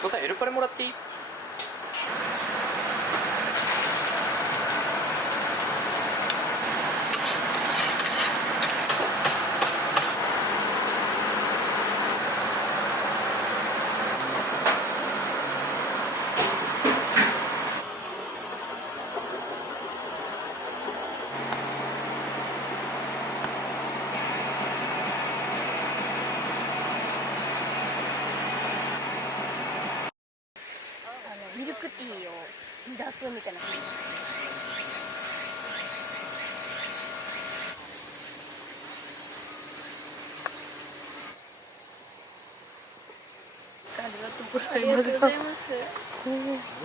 父さんエルパレもらっていい？ミルクティーを出すみたいな感じ。ありがとうございます。も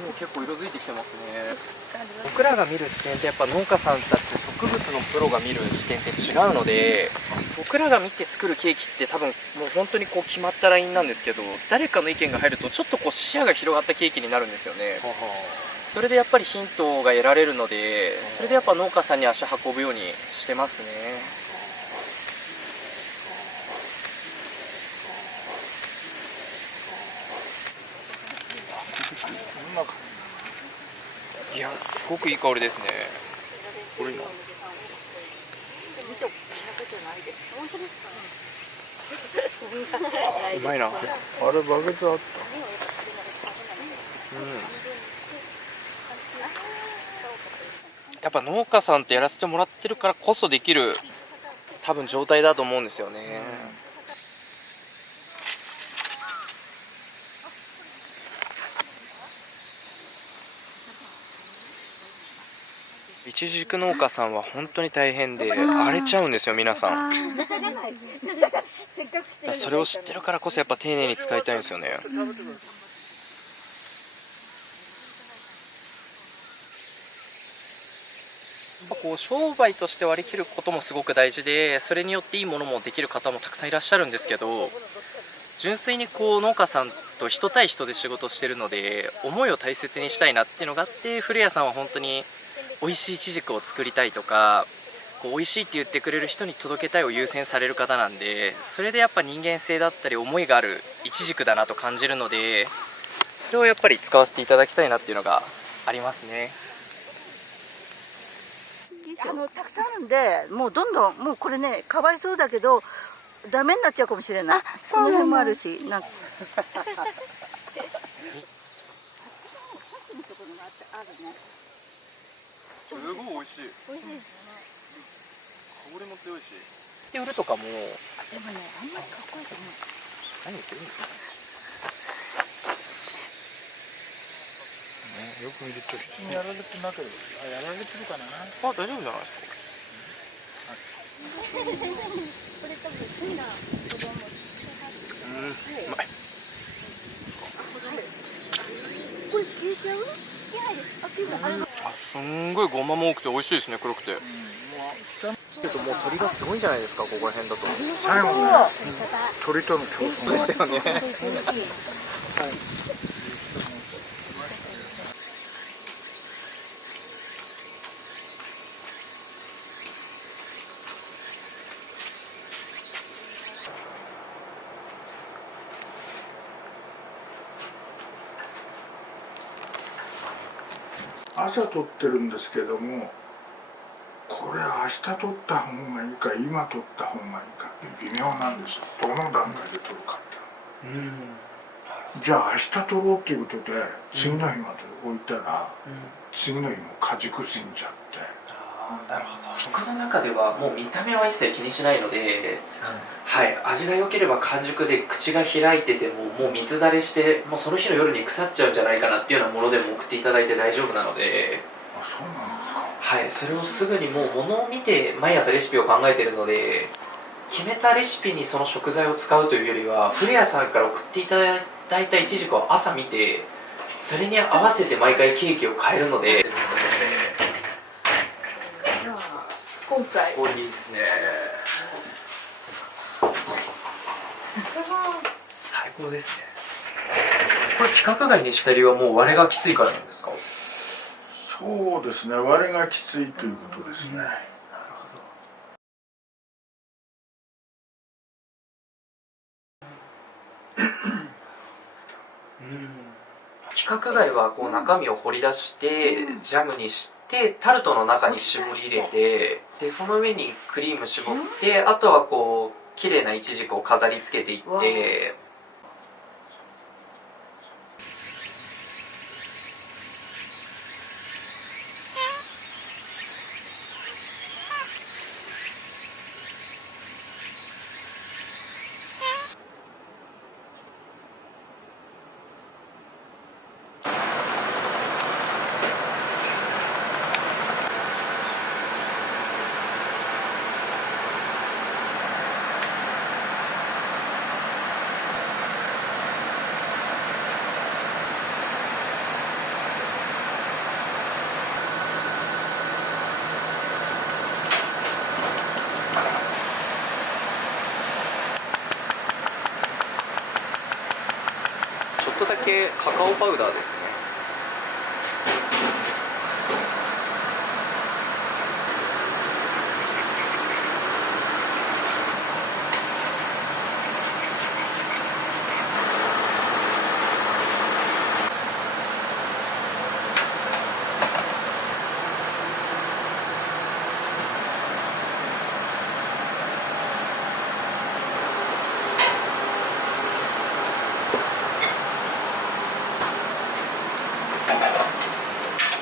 う結構色づいてきてますね。僕らが見る視点ってやっぱ農家さんたち植物のプロが見る視点って違うので、僕らが見て作るケーキって多分もう本当にこう決まったラインなんですけど、誰かの意見が入るとちょっとこう視野が広がったケーキになるんですよね。それでやっぱりヒントが得られるので、それでやっぱ農家さんに足運ぶようにしてますね。いや、すごくいい香りですね。これ今うまいな。あれバゲットあった。やっぱ農家さんってやらせてもらってるからこそできる多分状態だと思うんですよね。いちじく農家さんは本当に大変で荒れちゃうんですよ皆さん。それを知ってるからこそやっぱ丁寧に使いたいんですよね。やっぱこう商売として割り切ることもすごく大事で、それによっていいものもできる方もたくさんいらっしゃるんですけど、純粋にこう農家さんと人対人で仕事してるので思いを大切にしたいなっていうのがあって、古谷さんは本当に美味しいイチジクを作りたいとか、こう美味しいって言ってくれる人に届けたいを優先される方なんで、それでやっぱ人間性だったり思いがあるイチジクだなと感じるので、それをやっぱり使わせていただきたいなっていうのがありますね。たくさんあるんで、もうどんどん、もうこれね、かわいそうだけどダメになっちゃうかもしれない。この辺もあるし、なんかすごい美味しい。美味しいですよね。香りも強いし。で売るとかも。でもね、あんまりかっこいいと思う。何言ってるんですか。よく見るとやられてなければ、やられてるかな。あ、大丈夫じゃないですか。これ多分好きな子供。うまい。これ消えちゃう？消えないです。あ、すんごいごまも多くて美味しいですね、黒くて。もう鳥がすごいんじゃないですか、ここら辺だと。最後ね、鳥との競争ですよね。朝撮ってるんですけども、これ明日撮った方がいいか今撮った方がいいかって微妙なんです。どの段階で撮るかっていうの。じゃあ明日撮ろうっていうことで次の日まで置いたら、次の日も果熟すぎちゃって。なるほど。僕の中ではもう見た目は一切気にしないので、はい、味が良ければ完熟で口が開いててももう水だれしてもうその日の夜に腐っちゃうんじゃないかなっていうようなものでも送っていただいて大丈夫なので。あ、そうなんですか。はい、それをすぐにもうものを見て毎朝レシピを考えているので、決めたレシピにその食材を使うというよりは古谷さんから送っていただいたイチジクを朝見てそれに合わせて毎回ケーキを変えるので。今回すごいいいですね。最高ですね。これ規格外にした理由はもう割れがきついからなんですか。そうですね、割れがきついということですね。なるほど。規格外はこう中身を掘り出して、ジャムにしてタルトの中に絞り入れて、でその上にクリーム絞って、あとはこう綺麗なイチジクを飾り付けていって。ちょっとだけカカオパウダーですね。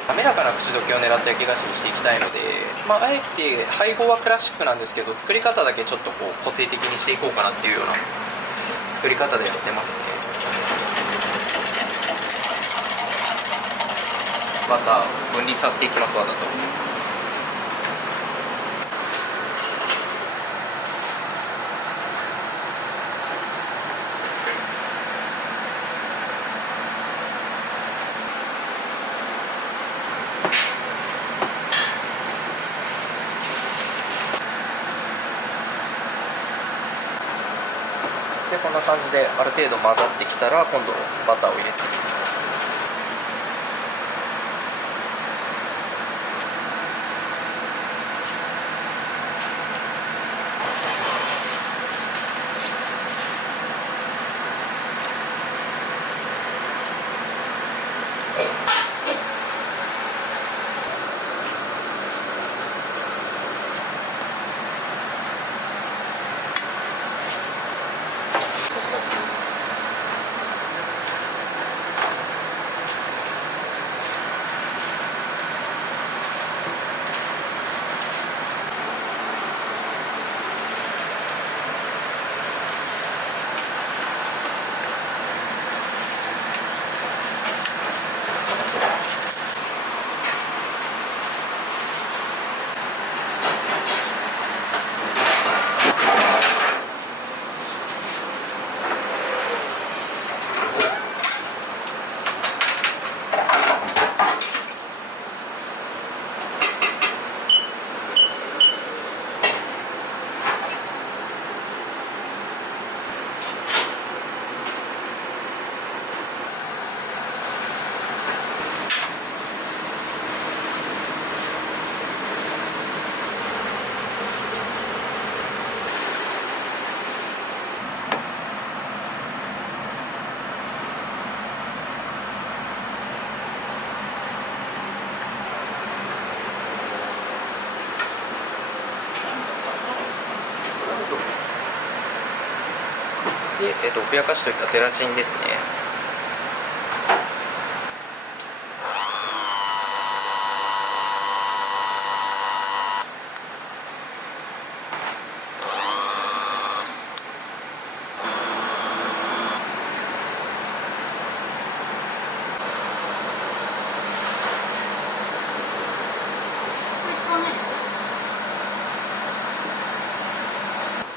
滑らかな口どけを狙った焼き菓子にしていきたいので、あえて配合はクラシックなんですけど、作り方だけちょっとこう個性的にしていこうかなっていうような作り方でやってますね。バターを分離させていきます、わざと。でこんな感じである程度混ざってきたら、今度バターを入れていきます。で、ふやかしといったゼラチンですね。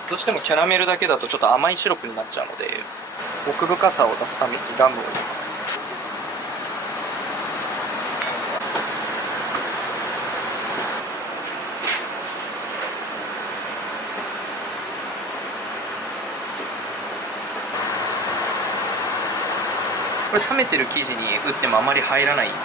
どうしてもキャラメルだけだとちょっと甘いシロップになっちゃうので、奥深さを出すためにラムを入れます。これ冷めてる生地に打ってもあまり入らないんで、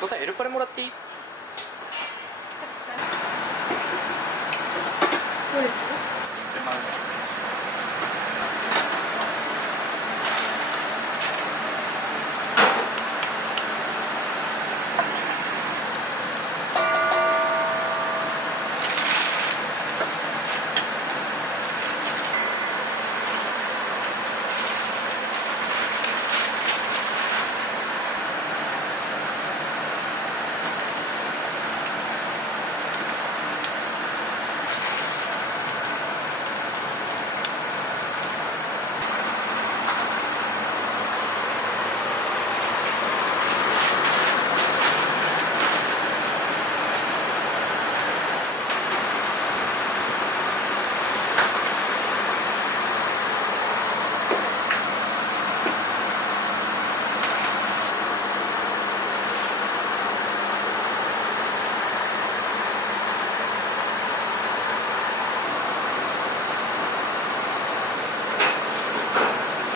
父さんエルパレもらっていい？そうです。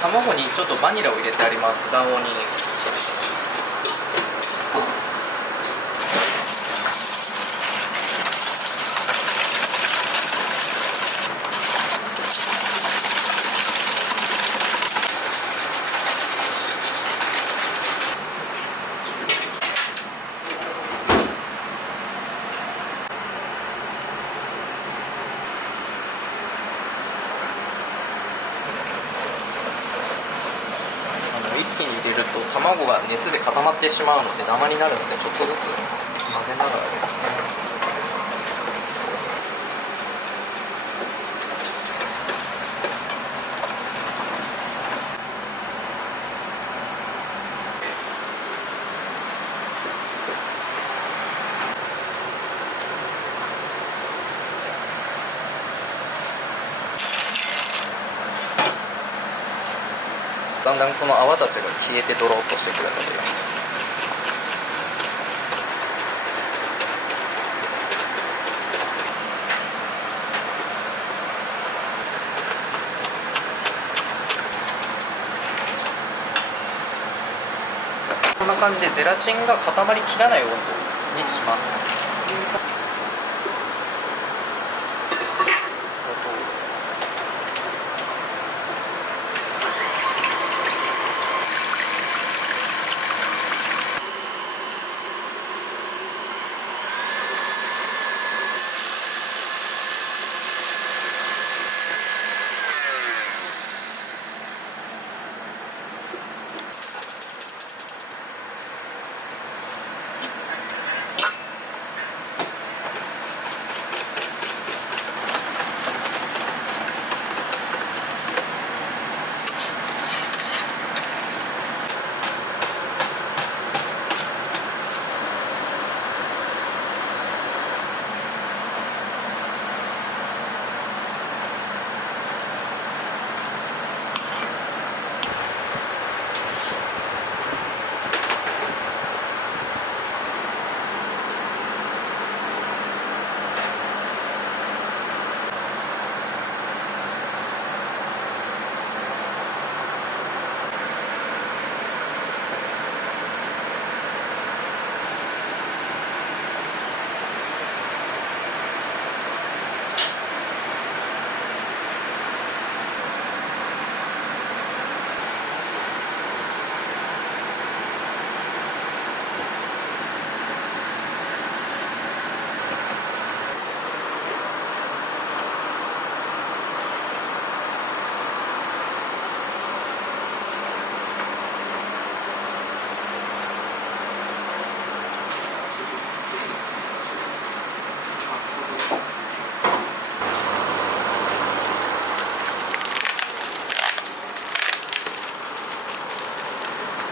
卵にちょっとバニラを入れてあります。卵黄に。一気に入れると卵が熱で固まってしまうのでダマになるので、ちょっとずつ混ぜながらですね。だんだんこの泡たちが消えてドロッとしてくるので、こんな感じでゼラチンが固まりきらない温度にします。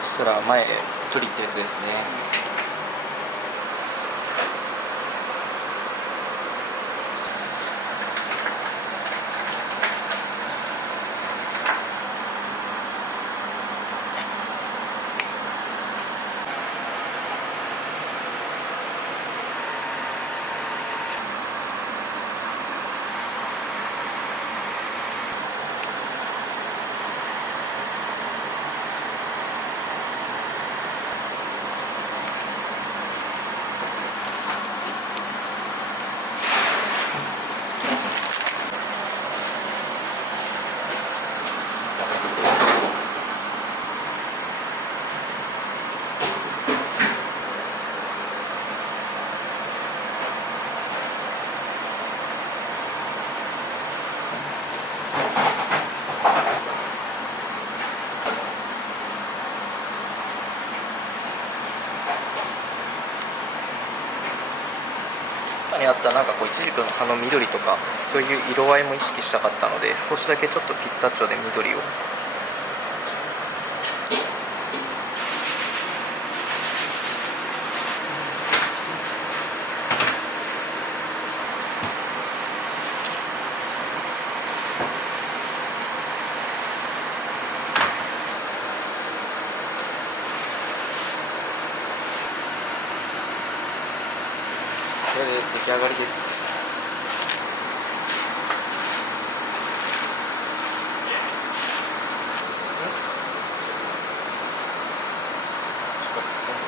そしたら前へ取りってやつですね。中にあったなんかこうイチジクの葉の緑とかそういう色合いも意識したかったので、少しだけちょっとピスタチオで緑を。これで出来上がりですね。しっかり線を